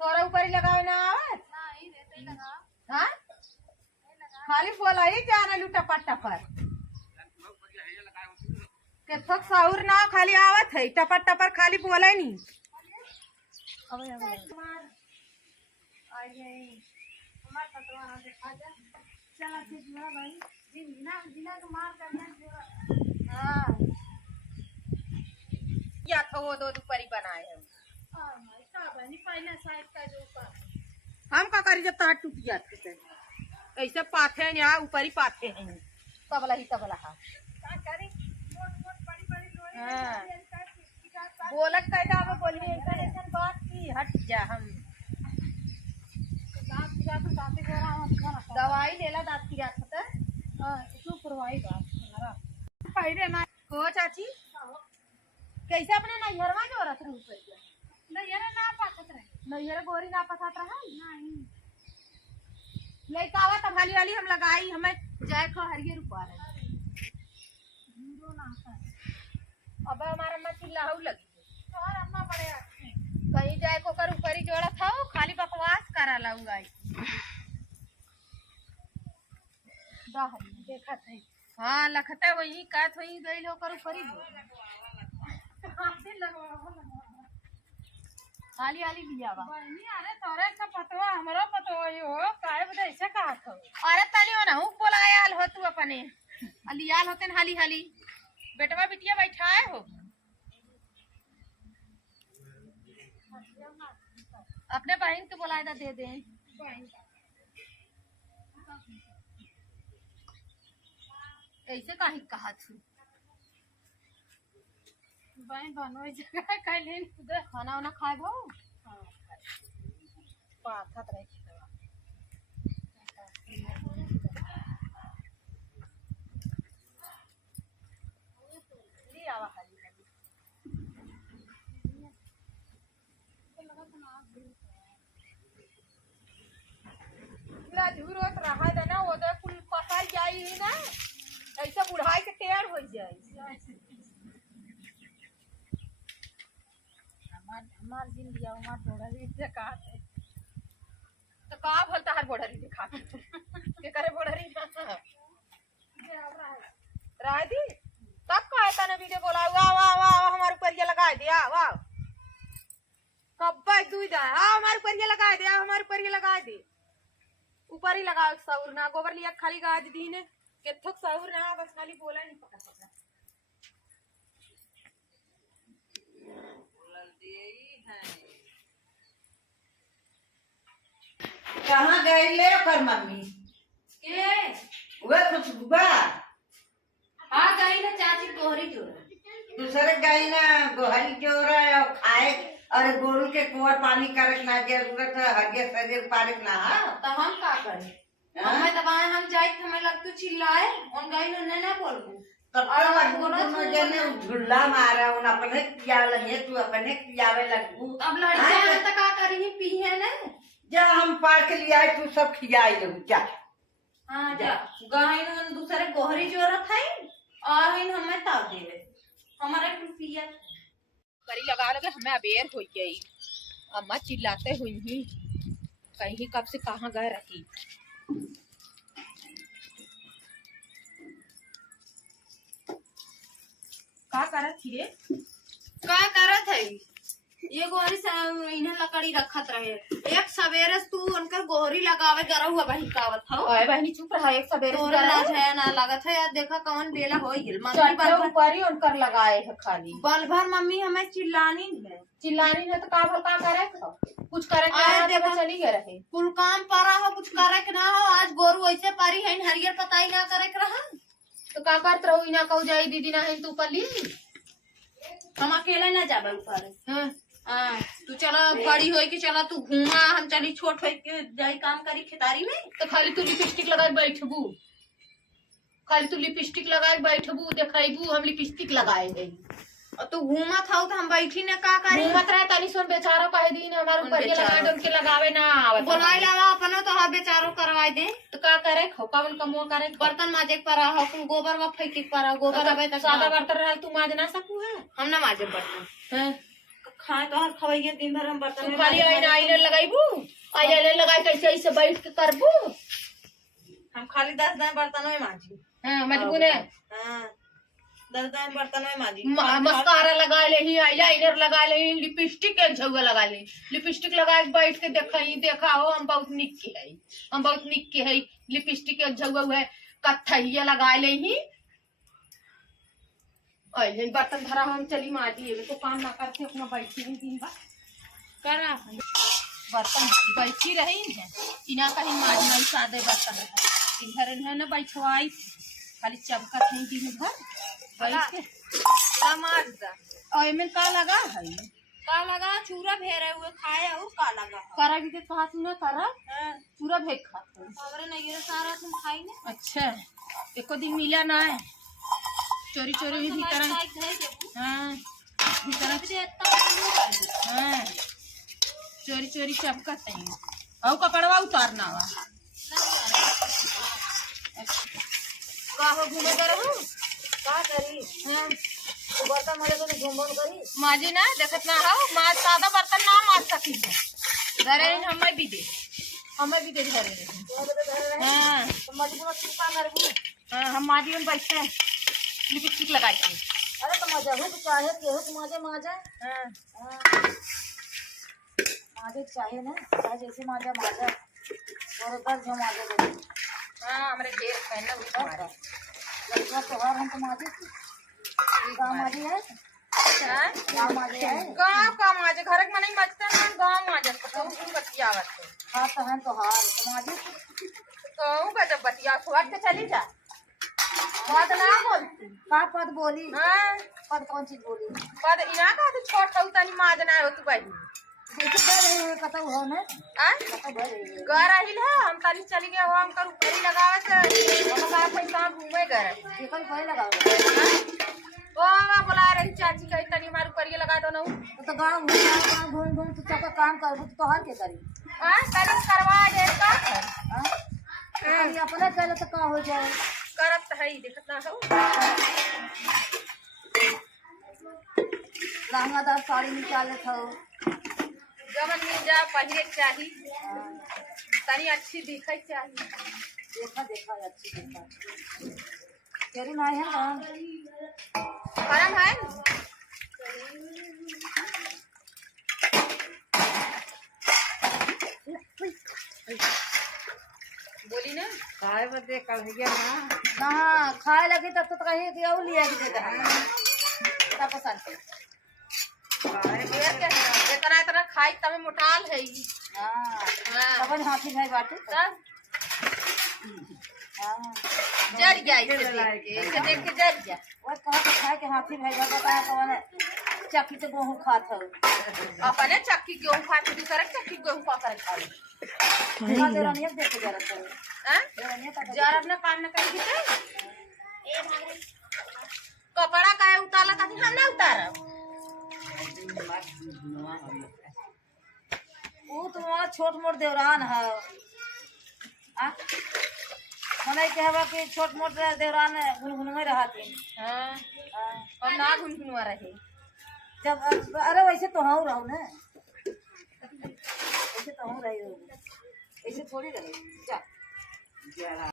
तोरा ऊपर ही लगाओ ना आवत हाँ खाली बोला ही जाना लूटा पट्टा पर के थक साउर ना खाली आवत है टपर टपर खाली बोला ही नहीं हाँ क्या था वो दो दुपहरी बनाए हैं हम का करी जब तार टूट जाते ऐसे पाथे हैं यहाँ ऊपर ही पाथे हैं तबला ही तबला हाँ बोलत कैदा वो बोलिए ऐसा बात की हट जा हम दवाई लेला दांत की रात होता पहले ना को चाची कैसे अपने नैहर में जो रख रहे नैहर गोरी ना पसात रहा लड़कावा तब हाली वाली हम लगाई हमें जाए को हरियर ऊपर अब हमारा में चिल्लाहू लगी कहीं जाए को कर ऊपर ही जोड़ा था खाली बकवास करा लाऊंगा देखा थे हाँ लखता वही कहत वही गई होकर ऊपर ही हाली हाली लिया बा अरे तोरे का पतवा हमरो पतवा हो काहे बता ऐसे कहा था अरे तनी हो ना हूं बोलाया हाल हो तू अपने अलियाल होते न हाली हाली बेटवा बिटिया बैठाए हो अपने बहन के बुलाए दा दे दे ऐसे काहे कहा थी बहन बनो जगह कैले खाना वाना खाए भो हां पाथत रहे ली आवा खाली पूरा झूरोत रहा है ना वो तो कुल पकड़ जाई है ना ऐसा बुढ़ाई के टेढ़ हो जाए हमार जिंदगी हमार बोढ़री से का है तो का बोलता हर बोढ़री दिखा के करे बोढ़री ना राय दी तब का है तना वीडियो बोला वाह वाह वाह हमारे ऊपर ये लगा दिया वाह कब तू जा हां हमारे ऊपर ये लगा दे हमारे ऊपर ये लगा दे ऊपर ही लगाओ सौर ना गोबर लिया खाली गाज दी ने के थक सौर ना बस खाली बोला नहीं पकड़ पकड़ कहाँ गई ले कर मम्मी के वे कुछ बुआ आ गई ना चाची गोहरी जोरा दूसरे गई ना गोहरी जोरा और खाए और गोरू के कुआं पानी करक ना जरूरत है हरियर सरियर पारक ना तो हम का करे हमें दबाए हम जाए हमें लग तो चिल्लाए उन गई ने ना बोलबू तब दोनों जने झुल्ला मारा उन अपने पिया लगे तू अपने पियावे लगू अब लड़कियां तो का करी पीहे ने जा हम पार के लिए आए तू सब खियाई ले जा हां जा गई न दूसरे गोहरी जोरा थाई और इन हमें ताव देवे हमारे कुल पिया करी लगा लगे हमें अबेर हो गई अम्मा चिल्लाते हुई ही कहीं कब से कहाँ गए रही का करत थी रे का करत है ये गोहरी इन्हें लकड़ी रखत रहे एक सवेरे तू उनकर गोहरी लगावे गरा हुआ बहिकावत हो ओए बहनी चुप रहा एक सबेरे तोरा लाज है ना लागत है यार देखा कौन बेला हो गिल मम्मी चट्टे ऊपर ही उनकर लगाए है खाली बल भर मम्मी हमें चिल्लानी है चिल्लानी है तो का भल का करे कुछ करे आए देखा चली गए रहे कुल काम परा हो कुछ करे के ना हो आज गोरू ऐसे पारी है हरियर पताई ना करे के रहा तो का करत रहो इना कहू जाई दीदी ना है तू पली हम अकेले ना जाबे ऊपर हां हां तू चला बड़ी होई के चला तू घूमा हम चली छोट होई के जाई काम करी खेतारी में तो खाली तू लिपस्टिक लगाए बैठबू खाली तू लिपस्टिक लगाए बैठबू देखाइबू हम लिपस्टिक लगाए है और तू घूमा था तो हम बैठी ने का करी घूमत रहे तनी सुन बेचारा कह दिन हमारे ऊपर ये लगा दे उनके लगावे ना आवत बुलाई लावा अपनो तो हा बेचारो करवाई दे तो का करे खौकावन कमो करे बर्तन माजे परा हो कुल गोबर वा फेंकी परा गोबर अबे तक सादा बर्तन रहल तू माज ना सकू है हम ना माजे बर्तन हैं खाए तो हर खवाइए दिन भर हम बर्तन तू में खाली माजे- आईलाइनर लगाईबू, आईलाइनर लगाई कैसे ऐसे बैठ के करबू। हम खाली 10 दाएं बर्तन में माजी। हाँ मजबू ने हाँ 10 दाएं बर्तन में माजी। मस्कारा लगा ले ही, आईलाइनर लगा ले ही, लिपस्टिक एक झुआ लगा ले, लिपस्टिक लगा के बैठ के देखा हो हम बहुत निक के है, हम बहुत निक के है। लिपस्टिक एक झुआ है कत्थैया लगा ले ही। बर्तन धरा हम चली माजी, तो काम ना करके अपना बैठी हुई दिन भर करा बर्तन माजी बैठी रही है। इना कहीं माजी नहीं सादे बर्तन रहा इधर है ना बैठवाई खाली चमकत है दिन भर बैठ के और एमें का लगा है, का लगा चूरा भेरे हुए खाए और का लगा करा भी तो कहा तू ना करा पूरा भेग खाते हैं। खबरे नहीं ये सारा तुम खाई ने अच्छा एको दिन मिला ना है, चोरी चोरी भी भीतर हाँ भीतर हाँ चोरी चोरी चमकत है और कपड़वा उतारना वा कहो घूमे कर का करी हाँ तो बर्तन माजे तो घूम घूम करी। माजी ना देखत ना हो माज सादा बर्तन ना माज सकी है घरे हमें भी दे घरे हाँ तो मजबूर तू का करबू। हाँ हम माजी में बैठे हैं लिपस्टिक लगा के। अरे तो मजा हो तो चाहे केहू तो मजे माजा हाँ माजे चाहे ना चाहे जैसे माजा माजा और दर्द हो माजे दे हाँ हमारे ढेर है ना उसको मारे लड़का तो हर हम तो माजे गाँव माजे है गाँव माजे है गाँव का माजे घर में नहीं बचते ना गाँव माजे तो बतियावत है हाँ तो हम तो हार तो माजे तो का जब बतिया खुआट के चली जा बात ना बोलती का पद बोली हाँ पद कौन चीज बोली बात इना का तो छोट हो तनी माजना हो तू बही कैसे कह रहे हो कतौ हो ने आ कतौ भर रही है घर आइल है हम तनी चली गए हो हम कर ऊपर ही लगावत हम का पैसा घूमे घर एकल पहले लगाओ ओ मामा बुला रही चाची कही तनी हमारे ऊपर ये लगा दो ना तो गाँव घूम घूम तो चक्कर काम करबू तो हर के करी हां तनी करवा दे का हाँ ये अपने करे तो का हो जाए करत है देखत ना हो लहंगादार साड़ी निकाले था जमन मिल जा पहले चाही तनी अच्छी दिखे चाहिए देखा देखा अच्छी देखा तेरी नाई है ना गरम है बोली ना खाए में देख कर गया ना हाँ खाए लगी तब तो कहीं कि और लिया कि देता है पसंद इतना इतना खाई तब मोटाल है हाँ हाँ तब हाथी भाई बाटे तब हाँ जर गया इसे देख के जर गया वो कहा तो खाए के हाथी भाई बाबा बताया तो मैंने चक्की से गेहूँ खात हो अपने चक्की गेहूँ खाते दूसरा चक्की गेहूँ पा कर खाओ देरानिया देख के जरा तो जर अपना काम न करी कपड़ा का उतारला था हम ना उतारा वो तो वहाँ छोट मोट देवरान है मने के हवा कि छोट मोट देवरान गुनगुन में रहती हाँ और ना गुनगुनवा रहे जब अरे वैसे तो हाँ रहो ना वैसे तो हाँ रही हो ऐसे थोड़ी रहे जा